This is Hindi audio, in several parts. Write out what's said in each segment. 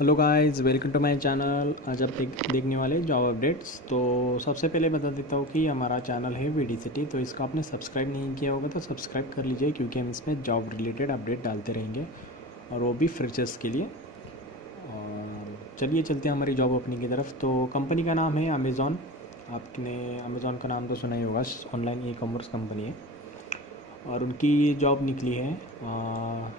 Hello guys, welcome to my channel. आज आप देखने वाले जॉब अपडेट्स। तो सबसे पहले बता देता हूँ कि हमारा चैनल है वीडी सिटी, तो इसको आपने सब्सक्राइब नहीं किया होगा तो सब्सक्राइब कर लीजिए, क्योंकि हम इसमें जॉब रिलेटेड अपडेट डालते रहेंगे और वो भी फ्रेशर्स के लिए। और चलिए चलते हैं हमारी जॉब ओपनिंग की तरफ। तो कंपनी का नाम है अमेज़ॉन। आपने अमेज़ॉन का नाम तो सुना ही होगा, ऑनलाइन ई कॉमर्स कंपनी है और उनकी जॉब निकली है।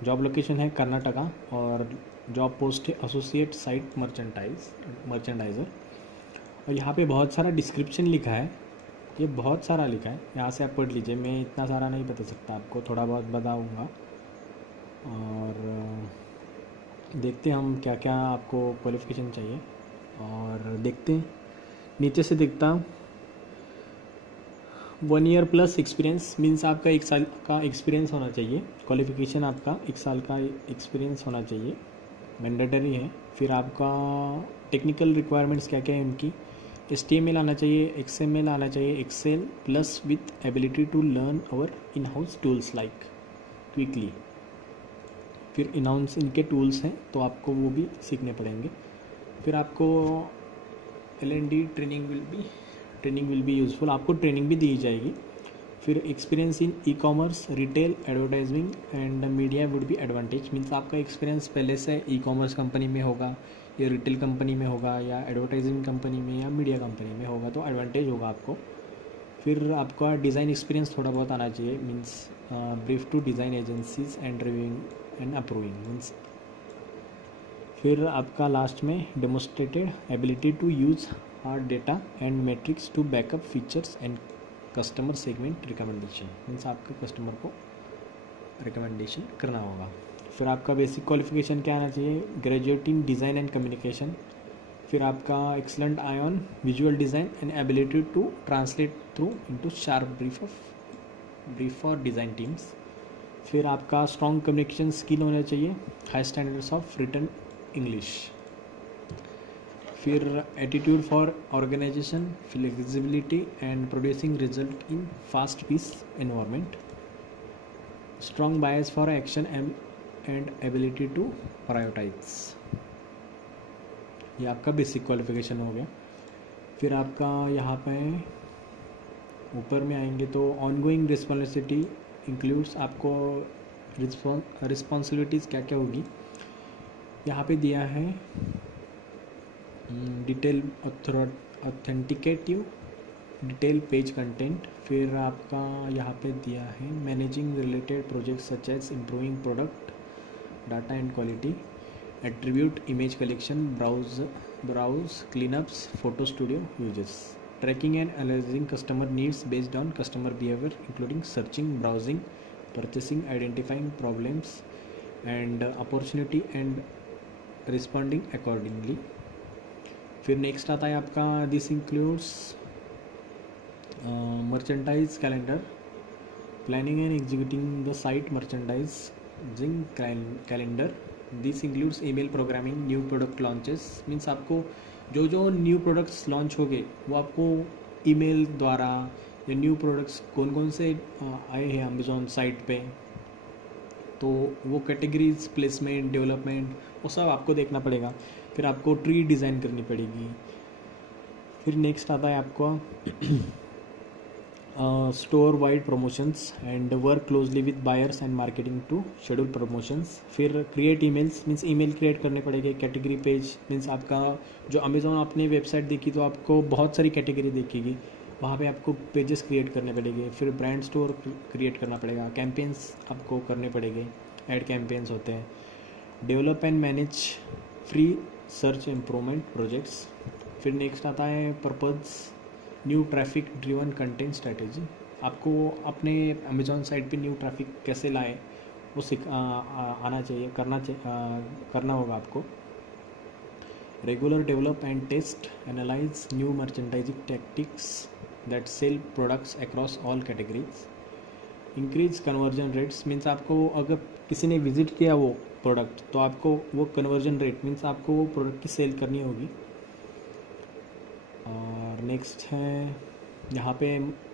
जॉब लोकेशन है कर्नाटका और जॉब पोस्ट है एसोसिएट साइट मर्चेंडाइज़र। और यहाँ पे बहुत सारा डिस्क्रिप्शन लिखा है, ये बहुत सारा लिखा है, यहाँ से आप पढ़ लीजिए। मैं इतना सारा नहीं बता सकता, आपको थोड़ा बहुत बताऊँगा। और देखते हैं हम क्या क्या आपको क्वालिफ़िकेशन चाहिए। और देखते हैं, नीचे से देखता हूँ। 1 ईयर प्लस एक्सपीरियंस मीन्स आपका 1 साल का एक्सपीरियंस होना चाहिए। क्वालिफ़िकेशन आपका 1 साल का एक्सपीरियंस होना चाहिए, मैंडेटरी है। फिर आपका टेक्निकल रिक्वायरमेंट्स क्या क्या है उनकी, HTML आना चाहिए, XML आना चाहिए, excel plus with ability to learn our in house tools like quickly. फिर इनाउंस इनके टूल्स हैं तो आपको वो भी सीखने पड़ेंगे। फिर आपको L&D training will be useful, आपको ट्रेनिंग भी दी जाएगी। फिर experience in e commerce, retail, advertising and media would be advantage. Means आपका एक्सपीरियंस पहले से ई कॉमर्स कंपनी में होगा या रिटेल कंपनी में होगा या एडवर्टाइजिंग कंपनी में या मीडिया कंपनी में होगा तो एडवांटेज होगा आपको। फिर आपका डिज़ाइन एक्सपीरियंस थोड़ा बहुत आना चाहिए, means brief to design agencies and reviewing and approving means. फिर आपका लास्ट में demonstrated ability to use hard data and matrix to backup features and customer segment recommendation. Means आपके कस्टमर को रिकमेंडेशन करना होगा। फिर आपका बेसिक क्वालिफिकेशन क्या आना चाहिए, graduate in design and communication. फिर आपका excellent eye on visual design and ability to translate through into sharp brief for design teams. फिर आपका स्ट्रॉन्ग कम्युनिकेशन स्किल होना चाहिए, high standards of written English. फिर attitude for organisation, flexibility and producing result in fast pace environment, strong bias for action and ability to prioritise. ये आपका बेसिक क्वालिफिकेशन हो गया। फिर आपका यहाँ पे ऊपर में आएंगे तो ऑनगोइंग रिस्पॉन्सिबिलिटी इंक्लूड्स, आपको रिस्पॉन्सिबिलिटीज़ क्या क्या होगी यहाँ पे दिया है। Detail authenticative detail page content. फिर आपका यहाँ पे दिया है managing related projects such as improving product data and quality, attribute image collection, browse cleanups, photo studio uses, tracking and analysing customer needs based on customer behaviour including searching, browsing, purchasing, identifying problems and opportunity and responding accordingly. फिर नेक्स्ट आता है आपका this includes merchandise calendar, planning and executing the site merchandising calendar. This includes email programming, new product launches. Means आपको जो जो न्यू प्रोडक्ट्स लॉन्च हो गए वो आपको ईमेल द्वारा, या न्यू प्रोडक्ट्स कौन कौन से आए हैं अमेज़ॉन साइट पे, तो वो कैटेगरीज, प्लेसमेंट, डेवलपमेंट, वो सब आपको देखना पड़ेगा। फिर आपको ट्री डिज़ाइन करनी पड़ेगी। फिर नेक्स्ट आता है आपको store wide promotions and work closely with buyers and marketing to schedule promotions. फिर create emails means email create करने पड़ेंगे। कैटेगरी पेज मीन्स आपका जो अमेज़ॉन आपने वेबसाइट देखी तो आपको बहुत सारी कैटेगरी दिखेगी, वहाँ पे आपको पेजेस क्रिएट करने पड़ेंगे। फिर ब्रांड स्टोर क्रिएट करना पड़ेगा, कैंपेन्स आपको करने पड़ेंगे, ऐड कैंपेन्स होते हैं। Develop and manage free search improvement projects. फिर नेक्स्ट आता है purpose new traffic driven content strategy. आपको अपने अमेज़ॉन साइट पे न्यू ट्रैफिक कैसे लाए वो आना चाहिए, करना होगा आपको। Regular develop and test analyse new merchandising tactics that sell products across all categories. Increase conversion rates means आपको अगर किसी ने विजिट किया वो प्रोडक्ट तो आपको वो कन्वर्जन रेट मीन्स आपको वो प्रोडक्ट की सेल करनी होगी। और नेक्स्ट है यहाँ पे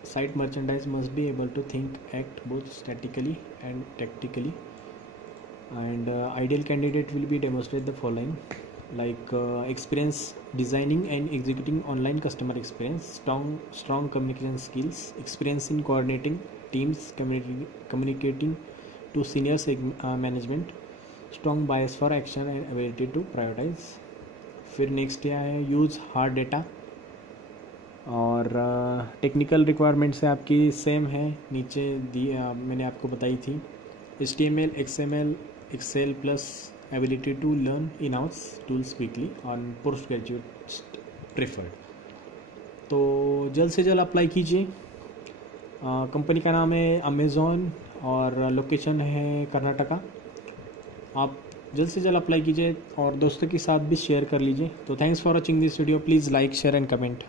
site merchandise must be able to think act both statically and tactically and ideal candidate will be demonstrate the following. like experience designing and executing online customer experience, strong communication skills, experience in coordinating teams, communicating to senior management, strong bias for action and ability to prioritize. फिर नेक्स्ट क्या है, यूज़ हार्ड डेटा, और टेक्निकल रिक्वायरमेंट्स है आपकी सेम है नीचे दी, मैंने आपको बताई थी, HTML, XML, Excel plus ability to learn in house tools quickly on post graduate preferred. तो जल्द से जल्द अप्लाई कीजिए। कंपनी का नाम है अमेज़ॉन और लोकेशन है कर्नाटका। आप जल्द से जल्द अप्लाई कीजिए और दोस्तों के साथ भी शेयर कर लीजिए। तो thanks for watching this video, please like share and comment.